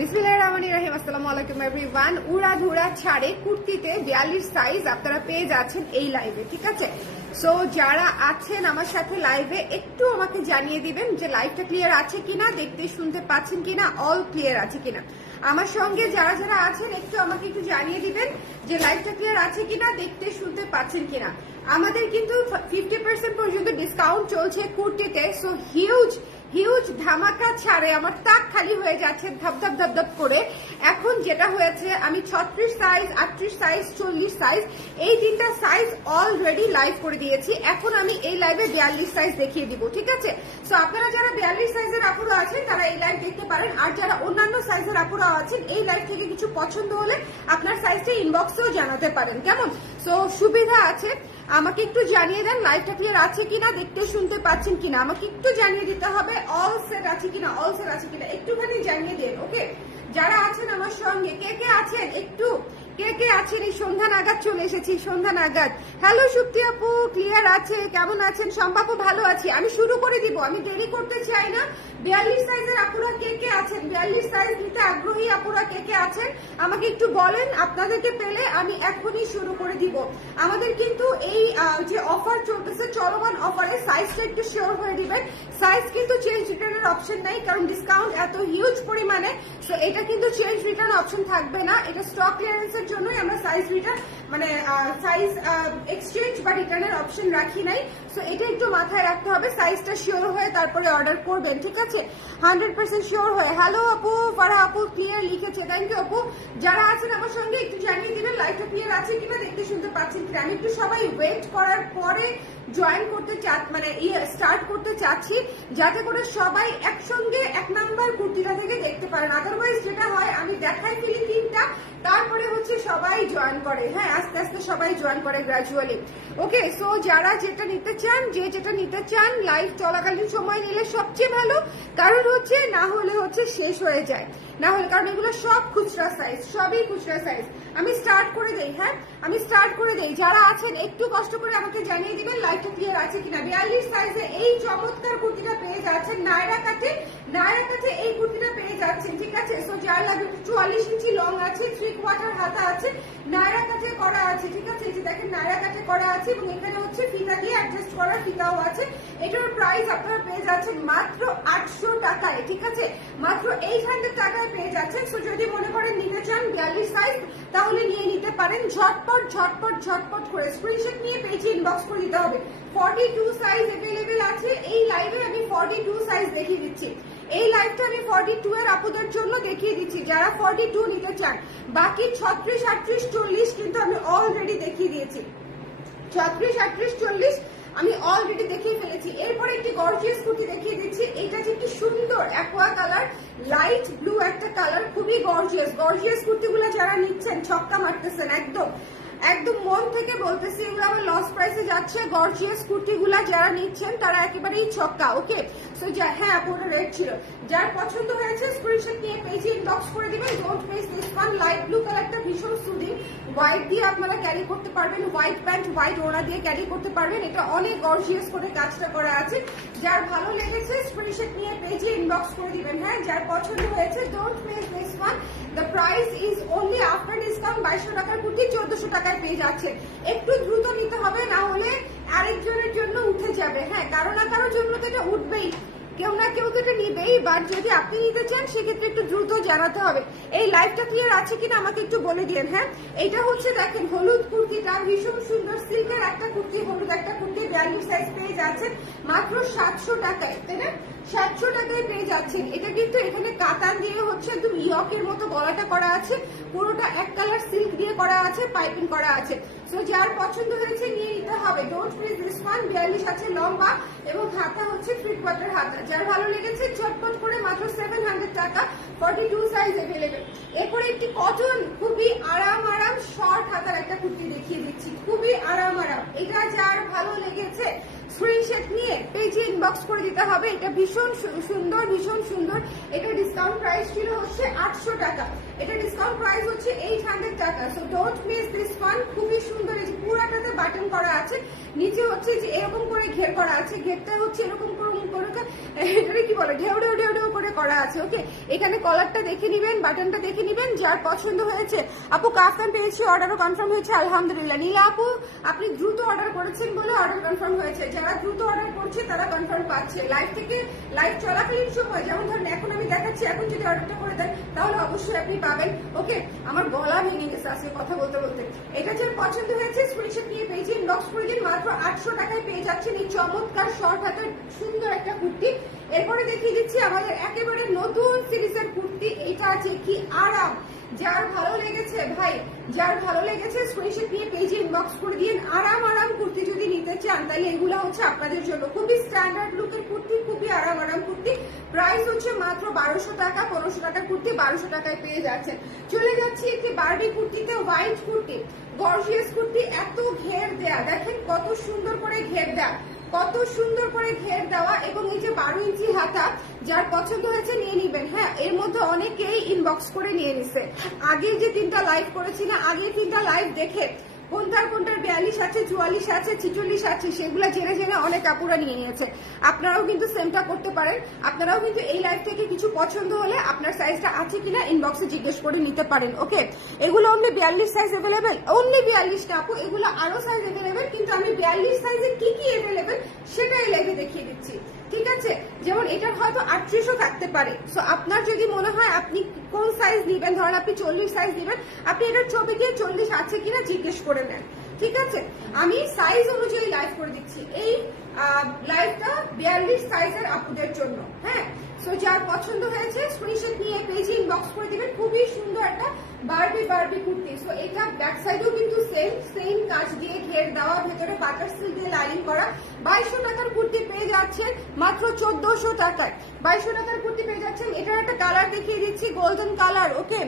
বিসমিল্লাহ রহমান রাহিম আলাইকুম উড়া ছাড়ে কুর্তিতে বিয়াল্লিশ সাইজ আপনারা এই লাইভে ঠিক আছে? সো যারা আছেন আমার সাথে লাইভে একটু আমাকে জানিয়ে দিবেন যে লাইভটা ক্লিয়ার আছে দেখতে শুনতে পাচ্ছেন অল ক্লিয়ার আছে কিনা। আমার সঙ্গে যারা যারা আছেন, একটু আমাকে একটু জানিয়ে দিবেন যে লাইভটা ক্লিয়ার আছে কিনা, দেখতে শুনতে পাচ্ছেন কিনা। আমাদের কিন্তু ফিফটি পার্সেন্ট পর্যন্ত ডিসকাউন্ট চলছে কুর্তিতে সো হিউজ হিউজ ধামাকা ছাড়ে, আমার তাক খালি হয়ে যাচ্ছে, ধাপ ধাপ ধাপ ধাপ করে। এখন যেটা হয়েছে, আমি ছত্রিশ সাইজ আটত্রিশ সাইজ চল্লিশ সাইজ এই তিনটা সাইজ অলরেডি লাইভ করে দিয়েছি। এখন আমি এই লাইভে বিয়াল্লিশ সাইজ দেখিয়ে দিব, ঠিক আছে? সো আপনারা যারা বিয়াল্লিশ সাইজের আপুরা আছেন, তারা এই লাইভ দেখতে পারেন। আর যারা অন্যান্য সাইজের আপুরা আছেন, এই লাইভ থেকে কিছু পছন্দ হলে আপনার সাইজটা ইনবক্সেও জানাতে পারেন। কেমন? সো সুবিধা আছে। আমাকে একটু জানিয়ে দেন লাইভটা ক্লিয়ার আছে কিনা, দেখতে শুনতে পাচ্ছেন কিনা। আমাকে একটু জানিয়ে দিতে হবে অল সেট আছে কিনা অল সেট আছে কিনা। একটুখানি জানিয়ে দেন ওকে যারা আছেন আমার সঙ্গে, কে কে আছেন? একটু, কে কে আছেন? এই সন্ধ্যা নাগাদ চলে এসেছি, সন্ধ্যা নাগাদ। হ্যালো সুপ্তি আপু ক্লিয়ার আছে, কেমন আছেন? সম্ভাব্য ভালো আছি। আমি শুরু করে দিব, আমি দেরি করতে চাই না। বিয়াল্লিশ সাইজের আপুরা কে কে আছেন? বিয়াল্লিশ সাইজ নিতে আগ্রহী আপুরা কে কে আছেন? আমাকে একটু বলেন, আপনাদেরকে পেলে আমি এখনই শুরু করে দিব। আমাদের কিন্তু এই যে অফার চলতেছে, চলমান অফারে সাইজটা একটু শিওর হয়ে দিবেন সাইজ কিন্তু চেঞ্জ রিটার্নের অপশন নাই, কারণ ডিসকাউন্ট এত হিউজ পরিমাণে সো এটা কিন্তু চেঞ্জ রিটার্ন অপশন থাকবে না। এটা স্টক ক্লিয়ারেন্সের জন্যই আমরা সাইজ রিটার্ন মানে সাইজ এক্সচেঞ্জ বা রিটার্নের অপশন রাখি নাই। সো এটা একটু মাথায় রাখতে হবে। সাইজটা শিওর হয়ে তারপরে অর্ডার করবেন, ঠিক আছে? হান্ড্রেড পার্সেন্ট শিওর হয়ে। হ্যালো আপু ফারা আপু ক্লিয়ার লিখেছে। থ্যাংক ইউ আপু। যারা আছেন আমার সঙ্গে, একটু জানিয়ে দিবেন লাইটটা ক্লিয়ার আছে কিনা, দেখতে শুনতে পাচ্ছেন কিনা। আমি একটু সবাই ওয়েট করার পরে জয়েন করতে চা মানে ইয়ে স্টার্ট করতে চাচ্ছি, যাতে করে সবাই একসঙ্গে এক নাম্বার কুর্তিটা থেকে দেখতে পারেন। আদারওয়াইজ যেটা হয়, আমি দেখাই ফেলি তিনটা, তারপরে হচ্ছে সবাই জয়েন করে। হ্যাঁ আস্তে আস্তে সবাই জয়েন করে গ্রাজুয়ালি ওকে সো যারা যেটা নিতে চান, যে যেটা নিতে চান লাইভ চলাকালীন সময় নিলে সবচেয়ে ভালো। কারণ হচ্ছে, না হলে হচ্ছে শেষ হয়ে যায়। না হলে, কারণ এগুলো সব খুচরা সাইজ সবই খুচরা সাইজ আমি স্টার্ট করে দেই হ্যাঁ? আমি স্টার্ট করে দেই। যারা আছেন, একটু কষ্ট করে আমাকে জানিয়ে দিবেন লাইটটা ক্লিয়ার আছে কিনা। বিয়াল্লিশ সাইজে এই চমৎকার কুর্তিটা পেয়ে যাচ্ছেন নায়রা কাটে নায়রা কাটে এই কুর্তিটা পেয়ে যাচ্ছেন, ঠিক আছে? সো যার লাগবে চুয়াল্লিশ ইঞ্চি লং আছে থ্রি কোয়ার্টার হাতা আছে, নায়রা কাটে করা আছে, ঠিক আছে? এই দেখেন, নায়রা কাটে করা আছে এবং এখানে হচ্ছে ফিতা দিয়ে অ্যাডজাস্ট করার ফিতাও আছে। এটার প্রাইস আপনারা পেয়ে যাচ্ছেন মাত্র আটশো টাকায়, ঠিক আছে? মাত্র এইট হান্ড্রেড টাকায় পেয়ে যাচ্ছেন। সো যদি মনে করেন নিতে চান বিয়াল্লিশ সাইজ তাহলে নিয়ে নিতে পারেন। ঝটপট ঝটপট ঝটপট করে স্ক্রিনশট নিয়ে পেজে ইনবক্স করে দিতে হবে। ফর্টি টু সাইজ অ্যাভেলেবেল আছে। এই লাইভে আমি ফর্টি টু সাইজ দেখিয়ে দিচ্ছি। এই লাইভটা আমি ফর্টি টু এর আপুদের জন্য দেখিয়ে দিচ্ছি, যারা ফর্টি টু নিতে চান। বাকি ছত্রিশ, আটত্রিশ, চল্লিশ কিন্তু আমি অলরেডি দেখিয়ে দিয়েছি। ছত্রিশ, আটত্রিশ, চল্লিশ আমি অলরেডি দেখিয়ে ফেলেছি। এরপর একটি গর্জিয়াস কুর্তি দেখিয়ে দিচ্ছি। এটা যে একটি সুন্দর অ্যাকোয়া কালার লাইট ব্লু একটা কালার খুবই গর্জিয়াস গর্জিয়াস কুর্তিগুলো যারা নিচ্ছেন, ছক্কা মারতেছেন, একদম। একদম মন থেকে বলতেছি, এগুলো আমার লস প্রাইসে যাচ্ছে গর্জিয়াস কুর্তিগুলা যারা নিচ্ছেন, তারা একেবারেই ছক্কা ওকে সো হ্যাঁ পুরো রেড ছিল। যার পছন্দ হয়েছে স্ক্রিনশট নিয়ে পেজে ইনবক্স করে দিবেন don't miss this one light blue কালারটা ভীষণ সুদিং হোয়াইট দিয়ে আপনারা ক্যারি করতে পারবেন হোয়াইট প্যান্ট হোয়াইট ওড়া দিয়ে ক্যারি করতে পারবেন। এটা অনেক গর্জিয়াস করে কাজটা করা আছে। যার ভালো লেগেছে স্ক্রিনশট নিয়ে পেজে ইনবক্স করে দিবেন হ্যাঁ? যার পছন্দ হয়েছে don't miss this one the price is only after discount বাইশশো টাকার কুর্তি, চোদ্দশো টাকায় পেয়ে যাচ্ছে একটু দ্রুত নিতে হবে, না হলে আরেকজনের জন্য উঠে যাবে। হ্যাঁ কারও না কারোর জন্য তো এটা উঠবেই। কেউ না কেউ তো এটা নিবেই বাট যদি আপনি নিতে চান, সেক্ষেত্রে একটু দ্রুত জানাতে হবে। এই লাইভটা ক্লিয়ার আছে কিনা আমাকে একটু বলে দিন হ্যাঁ? এটা হচ্ছে, দেখেন, হলুদ কুর্তিটা ভীষণ সুন্দর সিল্কের একটা কুর্তি, হলুদ একটা কুর্তি বিয়াল্লিশ সাইজ পেয়ে যাচ্ছেন মাত্র সাতশো টাকায়, তাই না? সাতশো টাকায় পেয়ে যাচ্ছেন। এটা কিন্তু এখানে কাতান দিয়ে হচ্ছে একদম ইয়কের মতো গলাটা করা আছে। পুরোটা এক কালার সিল্ক দিয়ে করা আছে, পাইপিং করা আছে। সো যার পছন্দ হয়েছে নিয়ে নিতে হবে। ডোন্ট মিস দিস ওয়ান বিয়াল্লিশ আছে লম্বা এবং হাতা হচ্ছে থ্রি কোয়ার্টার হাতা। যার ভালো লেগেছে চটপট করে মাত্র সেভেন হান্ড্রেড টাকা। ফর্টি টু সাইজ এভেলেবেল এরপরে একটি কটন খুবই আরাম আরাম শর্ট হাতার একটা কুর্তি দেখিয়ে দিচ্ছি। খুবই আরাম আরাম। এটা যার ভালো লেগেছে নিয়ে পেজে ইনবক্স করে দিতে হবে। এটা ভীষণ সুন্দর ভীষণ সুন্দর। এটা ডিসকাউন্ট প্রাইস ছিল হচ্ছে আটশো টাকা। এটা ডিসকাউন্ট প্রাইস হচ্ছে এইট হান্ড্রেড টাকা। So don't miss this one খুবই সুন্দর এই বাটন করা আছে। নিচে হচ্ছে যে এরকম করে ঘের করা আছে। ঘেরটা হচ্ছে এরকম করে করে এটারে কি বলে? ঢেউ ঢেউ ঢেউ ঢেউ করে করা আছে ওকে এখানে কলারটা দেখে নিবেন বাটনটা দেখে নিবেন, যার পছন্দ হয়েছে। আপু কাফতান পেয়েছি? অর্ডারও কনফার্ম হয়েছে, আলহামদুলিল্লাহ। নীলা আপু, আপনি দ্রুত অর্ডার করেছেন বলে অর্ডার কনফার্ম হয়েছে। যারা দ্রুত অর্ডার করছে, তারা কনফার্ম পাচ্ছে। লাইভ থেকে লাইভ চলাকালীন সময়, যেমন ধরেন, এখন আমি দেখাচ্ছি, এখন যদি অর্ডারটা করে দেন, তাহলে অবশ্যই আপনি পাবেন ওকে আমার গলা ভেঙে গেছে আজকে কথা বলতে বলতে। এটা যার পছন্দ হয়েছে স্ক্রিনশট নিয়ে পেয়েছি ইনবক্স করে দিন, মাত্র আটশো টাকায় পেয়ে যাচ্ছেন এই চমৎকার শর্ট হাতের সুন্দর একটা কুর্তি। এরপরে দেখিয়ে দিচ্ছি আমাদের একেবারে নতুন সিরিজের কুর্তি এটা আছে কি আরাম। যার ভালো লেগেছে, ভাই, যার ভালো লেগেছে, স্ক্রিনশট নিয়ে পেজে ইনবক্স করে দিন আরাম আরাম কুর্তি যদি নিতে চান, তাহলে এগুলো হচ্ছে আপনাদের জন্য। খুবই স্ট্যান্ডার্ড লুকের কুর্তি, খুবই আরাম আরাম কুর্তি। প্রাইস হচ্ছে মাত্র বারোশো টাকা, পনেরোশো টাকার কুর্তি বারোশো টাকায় পেয়ে যাচ্ছেন। চলে যাচ্ছি একটি বারবি কুর্তিতে হোয়াইট কুর্তি। গর্জিয়াস কুর্তি, এত ঘের দেয়া। দেখেন কত সুন্দর করে ঘের দেয়া। কত সুন্দর করে ঘের দেওয়া এবং এই যে বারো ইঞ্চি হাতা যার পছন্দ হয়েছে নিয়ে নিবেন। হ্যাঁ এর মধ্যে অনেকেই ইনবক্স করে নিয়ে নিছে। আগের যে তিনটা লাইভ করেছি না আগের তিনটা লাইভ দেখে কোনটার কোনটার বিয়াল্লিশ আছে, চুয়াল্লিশ আছে, ছিচল্লিশ আছে, সেগুলো জেনে জেনে অনেক আপুরা নিয়ে নিয়েছে। আপনারাও কিন্তু সেমটা করতে পারেন। আপনারাও কিন্তু এই লাইফ থেকে কিছু পছন্দ হলে আপনার সাইজটা আছে কিনা ইনবক্সে জিজ্ঞেস করে নিতে পারেন ওকে এগুলো অনলি বিয়াল্লিশ সাইজ অ্যাভেলেবেল অনলি বিয়াল্লিশ না আপু, এগুলো আরও সাইজ অ্যাভেলেবেল কিন্তু আমি বিয়াল্লিশ সাইজে কি কি অ্যাভেলেবেল সেটা এই লাইভে দেখিয়ে দিচ্ছি, ঠিক আছে? যেমন এটার হয়তো আটত্রিশও থাকতে পারে। সো আপনার যদি মনে হয় আপনি কোন সাইজ নিবেন? ধরেন আপনি চল্লিশ সাইজ নিবেন, আপনি এটার ছবি দিয়ে চল্লিশ আছে কিনা জিজ্ঞেস করে নেন, ঠিক আছে? আমি সাইজ অনুযায়ী লাইভ করে দিচ্ছি। এই লাইভটা বিয়াল্লিশ সাইজের আপুদের জন্য হ্যাঁ? সো যার পছন্দ হয়েছে স্ক্রিনশট নিয়ে পেজে ইনবক্স করে দিবেন। খুবই সুন্দর একটা বারবি বারবি কুর্তি। সো এটা ব্যাক সাইডেও কিন্তু সেম সেম কাজ দিয়ে ঘের দেওয়া, ভেতরে বাটার সিল্ক দিয়ে লাইনিং করা। বাইশশো টাকার কুর্তি পেয়ে যাচ্ছেন মাত্র চোদ্দশো টাকায়। বাইশশো টাকার কুর্তি পেয়ে যাচ্ছেন। এটার একটা কালার দেখিয়ে দিচ্ছি golden colour okay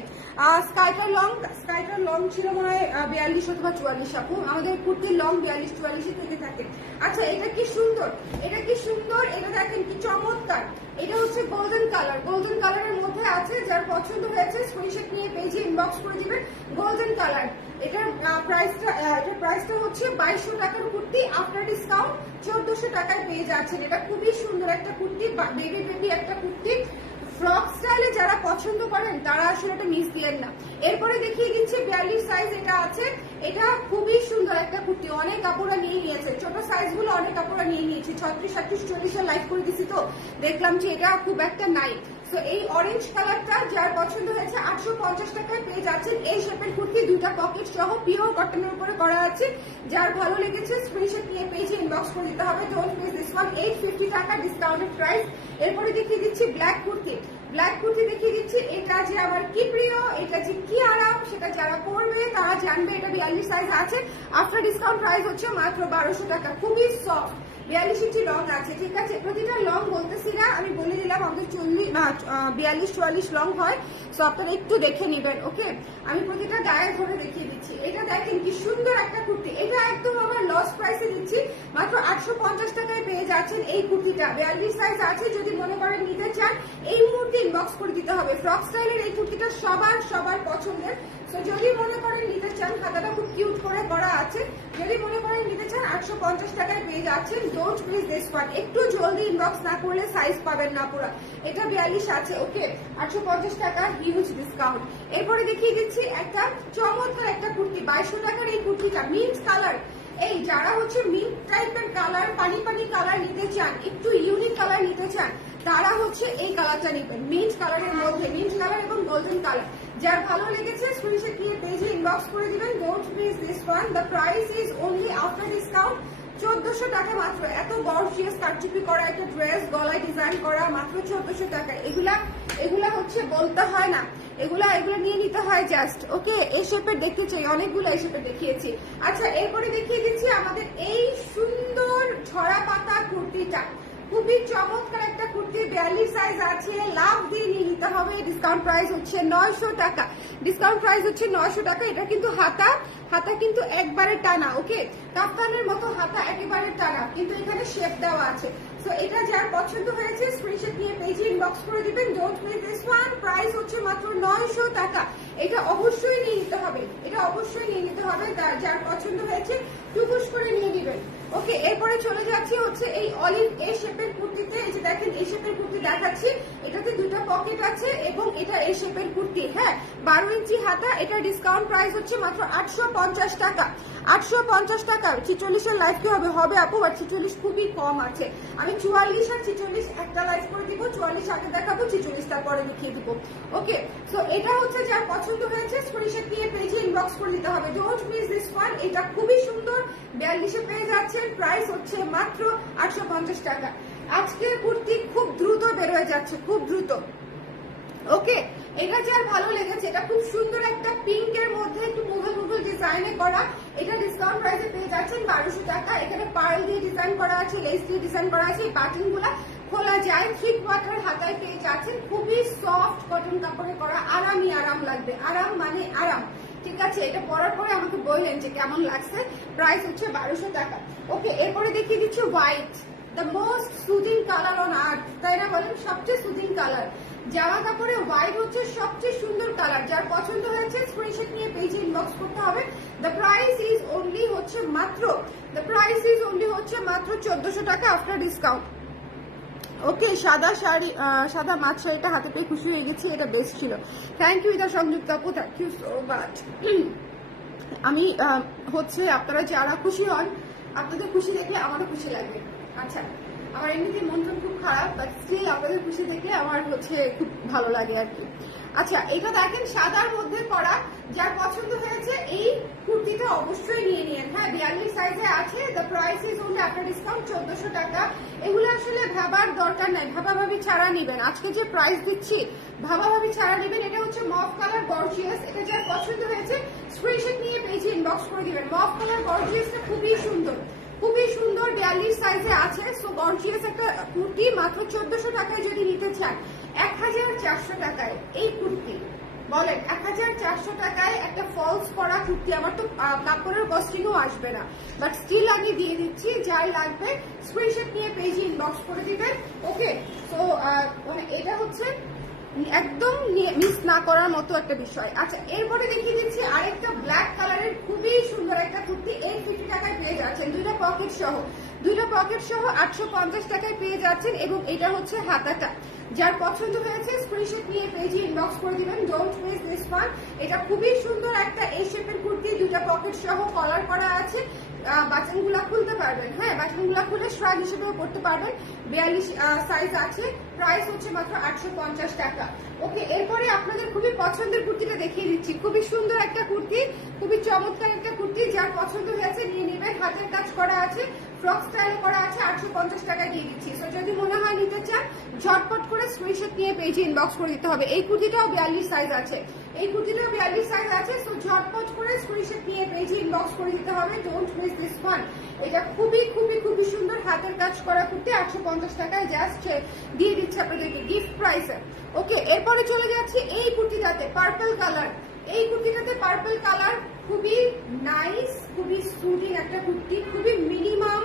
skater long skater long ছিল মনে হয় বিয়াল্লিশ অথবা চুয়াল্লিশ আপু। আমাদের কুর্তির লং বিয়াল্লিশ, চুয়াল্লিশে থেকে থাকে। আচ্ছা এটা কি সুন্দর? এটা কি সুন্দর? এটা দেখেন কি চমৎকার। এটা হচ্ছে গোল্ডেন কালার গোল্ডেন কালারের মধ্যে আছে, যার পছন্দ হয়েছে স্ক্রিনশট নিয়ে পেজে ইনবক্স করে দিবেন। গোল্ডেন কালার এটার প্রাইসটা এটার প্রাইসটা হচ্ছে বাইশশো টাকার কুর্তি। ডিসকাউন্ট টাকায় পেয়ে এটা খুবই সুন্দর একটা কুর্তি একটা কুর্তি। ফ্রক স্টাইলে যারা পছন্দ করেন, তারা আসলে এটা মিস দিলেন না। এরপরে দেখিয়ে দিচ্ছি বিয়াল্লিশ সাইজ এটা আছে। এটা খুবই সুন্দর একটা কুর্তি। অনেক কাপড়া নিয়ে নিয়েছে। ছোট সাইজ অনেক কাপড়া নিয়ে নিয়েছে। ছত্রিশ, সাতত্রিশ, চল্লিশের লাইভ করে দিছি তো। দেখলাম যে এটা খুব একটা নাই তো এই অরেঞ্জ কালারটা যার পছন্দ হয়েছে, আটশো পঞ্চাশ টাকায় পেয়ে যাচ্ছেন। এই শেপের কুর্তি দুইটা পকেট সহ পিওর কটনের উপরে করা আছে। যার ভালো লেগেছে স্ক্রিনশট নিয়ে পেজে ইনবক্স করে দিতে হবে। Don't miss one eight fifty টাকা ডিসকাউন্টেড প্রাইস এরপরে দেখিয়ে দিচ্ছি ব্ল্যাক কুর্তি। ব্ল্যাক কুর্তি দেখিয়ে দিচ্ছি, এটা যে আমার কি প্রিয়, এটা যে কি আরাম, সেটা যারা পরবে, তারা জানবে এটা বিয়াল্লিশ সাইজ আছে। আফটার ডিসকাউন্ট প্রাইস হচ্ছে মাত্র বারোশো টাকা। খুবই সফট বিয়াল্লিশ ইঞ্চি লং আছে, ঠিক আছে? প্রতিটা লং বলতেছি না, আমি বলে দিলাম আমাদের চল্লিশ বিয়াল্লিশ, চুয়াল্লিশ লং হয়। সো আপনারা একটু দেখে নেবেন, ওকে? আমি প্রতিটা গায়ে ধরে দেখিয়ে দিচ্ছি। এটা দেখেন কি সুন্দর একটা কুর্তি। এটা একদম আমার লস প্রাইসে দিচ্ছি। মাত্র আটশো পঞ্চাশ টাকায় পেয়ে যাচ্ছেন এই কুর্তিটা। বিয়াল্লিশ সাইজ আছে, যদি মনে করেন নিতে চান, এই মুহূর্তে ইনবক্স করে দিতে হবে। ফ্রক স্টাইলের এই কুর্তিটা সবার সবার পছন্দের। সো যদি মনে করেন নিতে চান, খাতাটা খুব কিউট করে করা আছে। যদি মনে করেন নিতে চান, আটশো পঞ্চাশ টাকায় পেয়ে যাচ্ছেন। ডোন্ট মিস দিস ওয়ান একটু জলদি ইনবক্স না করলে সাইজ পাবেন না পুরো। এটা বিয়াল্লিশ আছে, ওকে? আটশো পঞ্চাশ টাকা হিউজ ডিসকাউন্ট এরপরে দেখিয়ে দিচ্ছি একটা চমৎকার একটা কুর্তি, বাইশশো টাকার এই কুর্তিটা মিন্ট কালার এই যারা হচ্ছে মিন্ট টাইপের কালার পানি পানি কালার নিতে চান, একটু ইউনিক কালার নিতে চান, তারা হচ্ছে এই কালারটা নেবেন। মিন্ট কালারের মধ্যে মিন্ট কালার এবং গোল্ডেন কালার যার ভালো লেগেছে স্ক্রিনশট নিয়ে পেজে ইনবক্স করে দিবেন। Don't miss this one the price is only after discount চোদ্দশো টাকা মাত্র। এত গর্জিয়াস কারচুপি করা, একটা ড্রেস গলায় ডিজাইন করা, মাত্র চোদ্দশো টাকা। এগুলা এগুলা হচ্ছে বলতে হয় না। এগুলা, এগুলো নিয়ে নিতে হয় জাস্ট ওকে এই শেপের দেখতে চাই অনেকগুলো এই শেপের দেখিয়েছি। আচ্ছা এরপরে দেখিয়ে দিচ্ছি আমাদের এই সুন্দর ছড়া পাতা কুর্তিটা। খুবই চমৎকার একটা কুর্তি, বিয়াল্লিশ সাইজ আছে, লাভ দিয়ে নিয়ে নিতে হবে। ডিসকাউন্ট প্রাইস হচ্ছে নয়শো টাকা। ডিসকাউন্ট প্রাইস হচ্ছে নয়শো টাকা, এটা কিন্তু হাতা হাতা কিন্তু একবারে টানা, ওকে? কাপ্তানের মতো হাতা একেবারে টানা, কিন্তু এখানে শেপ দেওয়া আছে। সো এটা যার পছন্দ হয়েছে স্ক্রিনশট নিয়ে পেজে ইনবক্স করে দিবেন। Don't miss this one price হচ্ছে মাত্র নয়শো টাকা। এটা অবশ্যই নিয়ে নিতে হবে, এটা অবশ্যই নিয়ে নিতে হবে, যার যার পছন্দ হয়েছে, টুকুস করে নিয়ে নেবেন। ওকে এরপরে চলে যাচ্ছি হচ্ছে এই অলিভ এ শেপের কুর্তিতে, এই যে দেখেন, এই শেপের কুর্তি দেখাচ্ছি। এটাতে দুটো পকেট আছে এবং এটা এই শেপের কুর্তি হ্যাঁ? বারো ইঞ্চি হাতা, এটা ডিসকাউন্ট প্রাইস হচ্ছে মাত্র আটশো পঞ্চাশ টাকা। আটশো পঞ্চাশ টাকা ছিচল্লিশের লাইফ কি হবে হবে আপু, আর ছিচল্লিশ খুবই কম আছে। আমি চুয়াল্লিশ আর ছিচল্লিশ একটা লাইফ করে দিব, চুয়াল্লিশ আগে দেখাবো ছিচল্লিশ তারপরে দেখিয়ে দিব। ওকে সো এটা হচ্ছে যার পছন্দ হয়েছে স্ক্রিনশট নিয়ে পেজে ইনবক্স করে দিতে হবে। ডোন্ট মিস দিস ওয়ান এটা খুবই সুন্দর, বিয়াল্লিশে পেয়ে যাচ্ছেন প্রাইস হচ্ছে মাত্র আটশো পঞ্চাশ টাকা। আজকে কুর্তি খুব দ্রুত বের হয়ে যাচ্ছে, খুব দ্রুত। ওকে এটা যার ভালো লেগেছে, এটা খুব সুন্দর একটা পিঙ্ক এর মধ্যে একটু মুঘল মুঘল ডিজাইনে করা। এটা ডিসকাউন্ট প্রাইসে পেয়ে যাচ্ছেন বারোশো টাকা। এখানে পার্ল দিয়ে ডিজাইন করা আছে লেস দিয়ে ডিজাইন করা আছে, এই বাটনগুলা খোলা যায় থ্রি কোয়ার্টার হাতায় পেয়ে যাচ্ছেন। খুবই সফট কটন কাপড়ে করা, আরামই আরাম লাগবে। আরাম মানে আরাম। ঠিক আছে, এটা পরার পরে আমাকে বললেন যে কেমন লাগছে। প্রাইস হচ্ছে বারোশো টাকা। ওকে, এরপরে দেখিয়ে দিচ্ছি white the most soothing colour on earth তাই না বলেন? সবচেয়ে সুদিং কালার জামা কাপড়ে হোয়াইট হচ্ছে সবচেয়ে সুন্দর কালার যার পছন্দ হয়েছে স্ক্রিনশট নিয়ে পেজে ইনবক্স করতে হবে। দ্য প্রাইস ইজ অনলি হচ্ছে মাত্র দ্য প্রাইস ইজ অনলি হচ্ছে মাত্র চোদ্দশো টাকা আফটার ডিসকাউন্ট ওকে, সাদা শাড়ি সাদা মাছ শাড়িটা হাতে পেয়ে খুশি হয়ে গেছি, এটা বেস্ট ছিল। থ্যাংক ইউ এটা সংযুক্ত আপু থ্যাংক ইউ সো মাচ আমি হচ্ছে আপনারা যারা খুশি হন, আপনাদের খুশি দেখলে আমারও খুশি লাগবে। আচ্ছা আমার এমনিতে মন খুব খারাপ বাট স্টিল আপনাদের খুশি দেখলে আমার হচ্ছে খুব ভালো লাগে আর কি। আচ্ছা এটা দেখেন, সাদার মধ্যে করা যার পছন্দ হয়েছে, এই কুর্তিটা অবশ্যই নিয়ে নিন হ্যাঁ বিয়াল্লিশ সাইজে আছে the price is only after discount চোদ্দশো টাকা। এগুলো আসলে ভাবার দরকার নাই ভাবাভাবি ছাড়া নিবেন। আজকে যে প্রাইস দিচ্ছি ভাবাভাবি ছাড়া নেবেন, এটা হচ্ছে মফ কালার গর্জিয়াস এটা যার পছন্দ হয়েছে স্ক্রিনশট নিয়ে পেজে ইনবক্স করে দিবেন। মফ কালার গর্জিয়াসটা খুবই সুন্দর। খুবই সুন্দর বিয়াল্লিশ সাইজে আছে। সো গর্জিয়াস একটা কুর্তি, মাত্র চোদ্দশো টাকায় যদি নিতে চান এক হাজার চারশো টাকায় এই কুর্তি। বলেন এক হাজার চারশো টাকায় একটা ফলস করা কুর্তি। আমার তো কাপড়ের কস্টিংও আসবে না। বাট স্টিল আমি দিয়ে দিচ্ছি, যাই লাগবে স্ক্রিনশট নিয়ে পেজে ইনবক্স করে দিবেন। ওকে তো মানে এটা হচ্ছে একদম মিস না করার মতো একটা বিষয়। আচ্ছা এরপরে দেখিয়ে দিচ্ছি আরেকটা ব্ল্যাক কালারের খুবই সুন্দর একটা কুর্তি। এইট ফিফটি টাকায় পেয়ে যাচ্ছেন দুইটা পকেট সহ। দুইটা পকেট সহ আটশো পঞ্চাশ টাকায় পেয়ে যাচ্ছেন এবং এটা হচ্ছে হাতাটা। যার পছন্দ হয়েছে স্ক্রিনশট নিয়ে পেজে ইনবক্স করে দিবেন। ডোন্ট মিস দিস ওয়ান এটা খুবই সুন্দর একটা এই শেপের কুর্তি। দুইটা পকেট সহ কলার করা আছে। বাটনগুলা খুলতে পারবেন। হ্যাঁ বাটনগুলা খুলে শ্রাগ হিসেবেও করতে পারবেন। বিয়াল্লিশ সাইজ আছে। প্রাইস হচ্ছে মাত্র আটশো পঞ্চাশ টাকা। ওকে এরপরে আপনাদের খুবই পছন্দের কুর্তিটা দেখিয়ে দিচ্ছি। খুবই সুন্দর একটা কুর্তি, খুবই চমৎকার একটা কুর্তি। যার পছন্দ হয়েছে, নিয়ে নেবেন। হাতের কাজ করা আছে। ফ্রক স্টাইল করা আছে, আটশো পঞ্চাশ টাকায় দিয়ে দিচ্ছি। তো যদি মনে হয় নিতে চান, ঝটপট করে স্ক্রিনশট নিয়ে পেজে ইনবক্স করে দিতে হবে। এই কুর্তিটাও বিয়াল্লিশ সাইজ আছে। এই কুর্তিটাও বিয়াল্লিশ সাইজ আছে সো ঝটপট করে স্ক্রিনশট নিয়ে পেজে ইনবক্স করে দিতে হবে। ডোন্ট মিস দিস ওয়ান এটা খুবই খুবই খুবই সুন্দর হাতের কাজ করা কুর্তি, আটশো পঞ্চাশ টাকায় জাস্ট দিয়ে দিচ্ছে আপনাদেরকে গিফট প্রাইসে ওকে এরপরে চলে যাচ্ছি এই কুর্তিটাতে পার্পল কালার এই কুর্তিটাতে পার্পল কালার খুবই নাইস খুবই সুদিং একটা কুর্তি, খুবই মিনিমাম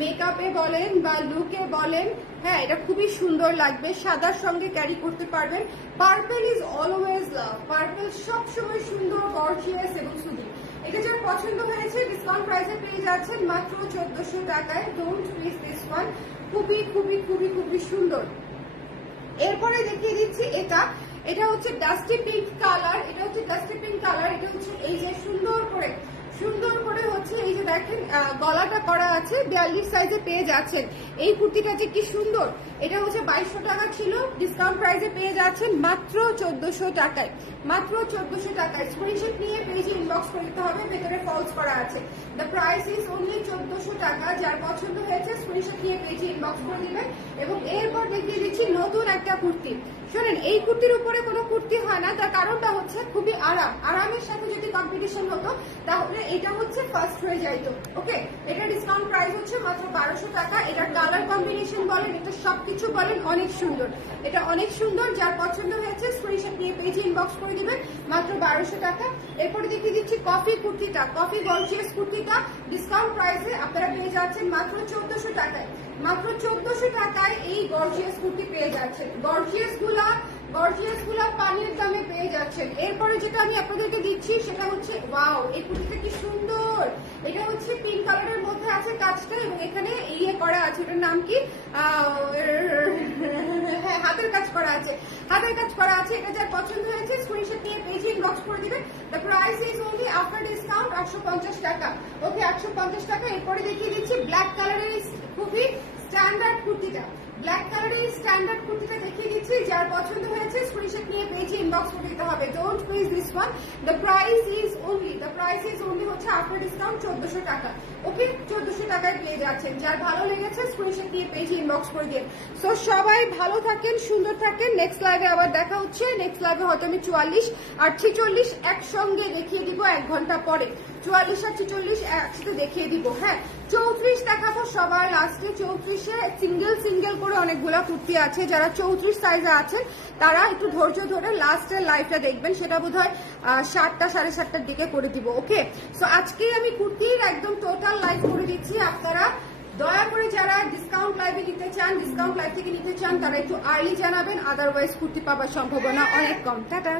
মেকআপে বলেন বা লুকে বলেন হ্যাঁ এটা খুবই সুন্দর লাগবে, সাদার সঙ্গে ক্যারি করতে পারবেন। Purple is always love purple সবসময় সুন্দর গর্জিয়াস এবং সুদিং এটা যার পছন্দ হয়েছে ডিসকাউন্ট প্রাইসে পেয়ে যাচ্ছেন মাত্র চোদ্দশো টাকায়। ডোন্ট মিস দিস ওয়ান খুবই খুবই খুবই খুবই সুন্দর। এরপরে দেখিয়ে দিচ্ছি এটা এটা হচ্ছে ডাস্টি পিঙ্ক কালার এটা হচ্ছে ডাস্টি পিঙ্ক কালার এটা হচ্ছে এই যে সুন্দর করে সুন্দর করে হচ্ছে এই যে দেখেন গলাটা করা আছে, বিয়াল্লিশ সাইজে পেয়ে যাচ্ছেন। এই কুর্তিটা যে কি সুন্দর, এটা হচ্ছে বাইশশো টাকা ছিল ডিসকাউন্ট প্রাইসে পেয়ে যাচ্ছেন মাত্র চোদ্দশো টাকায়। মাত্র চোদ্দশো টাকায়। স্ক্রিনশট নিয়ে পেজে ইনবক্স করতে হবে, ভেতরে ফলস করা আছে। দ্য প্রাইস ইজ অনলি চোদ্দশো টাকা, যার পছন্দ হয়েছে স্ক্রিনশট নিয়ে পেজে ইনবক্স করে দিবেন এবং এরপর দেখিয়ে দিচ্ছি নতুন একটা কুর্তি। শোনেন, এই কুর্তির উপরে কোনো কুর্তি হয় না, তার কারণটা হচ্ছে খুবই আরাম। আরামের সাথে যদি কম্পিটিশন হতো, তাহলে এটা হচ্ছে ফার্স্ট হয়ে যাইতো ওকে এটা ডিসকাউন্ট প্রাইস হচ্ছে মাত্র বারোশো টাকা। এটা কালার কম্বিনেশন বলেন, এটা সবকিছু বলেন, অনেক সুন্দর। এটা অনেক সুন্দর, যার পছন্দ হয়েছে স্ক্রিনশট নিয়ে পেজে ইনবক্স করে দিবেন, মাত্র বারোশো টাকা। এরপরে দেখিয়ে দিচ্ছি কফি কুর্তিটা। কফি গর্জিয়াস কুর্তিটা ডিসকাউন্ট প্রাইসে আপনারা পেয়ে যাচ্ছেন মাত্র চোদ্দশো টাকায়। মাত্র চোদ্দশো টাকায় এই গর্জিয়াস কুর্তি পেয়ে যাচ্ছেন। গর্জিয়াসগুলা গর্জিয়াসগুলা পানির দামে পেয়ে যাচ্ছেন। এরপরে যেটা আমি আপনাদেরকে দিচ্ছি সেটা হচ্ছে ওয়াও এই কুর্তিটা কি সুন্দর! এটা হচ্ছে পিঙ্ক কালারের মধ্যে আছে কাজটা এবং এখানে ইয়ে করা আছে এটার নাম কি? আহ, হাতের কাজ করা আছে। হাতের কাজ করা আছে এটা যার পছন্দ হয়েছে স্ক্রিনশট নিয়ে পেজে ইনবক্স করে দিবেন। The price is only after discount আটশো পঞ্চাশ টাকা। ওকে একশো পঞ্চাশ টাকা। এরপরে দেখিয়ে দিচ্ছি ব্ল্যাক কালারের খুবই স্ট্যান্ডার্ড কুর্তিটা। ব্ল্যাক কালারের স্ট্যান্ডার্ড কুর্তিটা দেখিয়ে দিচ্ছি, যার পছন্দ হয়েছে স্ক্রিনশট নিয়ে পেজে ইনবক্স করে দিতে হবে। Don't miss this one the price is only the price is only হচ্ছে আফটার ডিসকাউন্ট চোদ্দশো টাকা। ওকে চোদ্দশো টাকায় পেয়ে যাচ্ছেন। যার ভালো লেগেছে স্ক্রিনশট নিয়ে পেজে ইনবক্স করে দিন। সো সবাই ভালো থাকেন, সুন্দর থাকেন। নেক্সট লাইভে আবার দেখা হচ্ছে। নেক্সট লাইভে হয়তো আমি চুয়াল্লিশ আর ছিচল্লিশ একসঙ্গে দেখিয়ে দিব এক ঘণ্টা পরে। চুয়াল্লিশ আর ছিচল্লিশ একসাথে দেখিয়ে দিব হ্যাঁ? চৌত্রিশ দেখাবো সবার লাস্টে চৌত্রিশে সিঙ্গেল সিঙ্গেল করে অনেকগুলো কুর্তি আছে। যারা চৌত্রিশ সাইজে আছেন, তারা একটু ধৈর্য ধরে লাস্টের লাইফটা দেখবেন। সেটা বোধ হয় সাতটা, সাড়ে সাতটার দিকে করে দিব ওকে সো আজকে আমি কুর্তির একদম টোটাল লাইভ করে দিচ্ছি। আপনারা দয়া করে যারা ডিসকাউন্ট লাইভে নিতে চান ডিসকাউন্ট লাইভ থেকে নিতে চান, তারা একটু আর্লি জানাবেন আদারওয়াইজ কুর্তি পাবার সম্ভাবনা অনেক কম। টাটা!